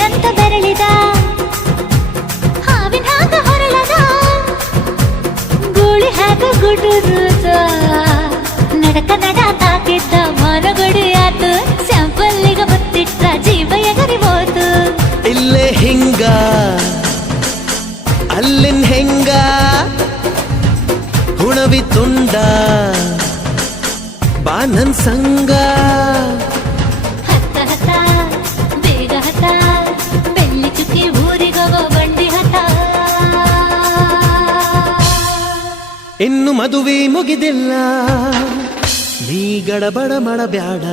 ಏನಂತ ಬೆರಳಿದ ಹಾವಿನ ಹಾಗ ಹೊರಳದ ಗೂಳಿ ಹಾಗ ಗುಡುರುದ ನಡಕ ನಡ ತಾಕಿದ್ದ ಮಾನಗಡಿ ಆತು ಸ್ಯಾಂಪಲ್ಲಿಗ ಮುತ್ತಿಟ್ಟ ಜೀವ ಎಗರಿಬೋದು ಇಲ್ಲೇ ಹಿಂಗ ಅಲ್ಲಿನ್ ಹೆಂಗ ಹುಣವಿ ತುಂಡ ಬಾ ನನ್ ಸಂಗ ಹತ್ತ ಹತ್ತ ಬೇಗ ಹತ್ತ ಬೆಳ್ಳಿ ಚುಕ್ಕಿ ಊರಿಗವ ಬಂಡಿ ಹತ್ತ ಇನ್ನು ಮದುವೆ ಮುಗಿದಿಲ್ಲ ನೀ ಗಡಬಡ ಮಾಡಬ್ಯಾಡ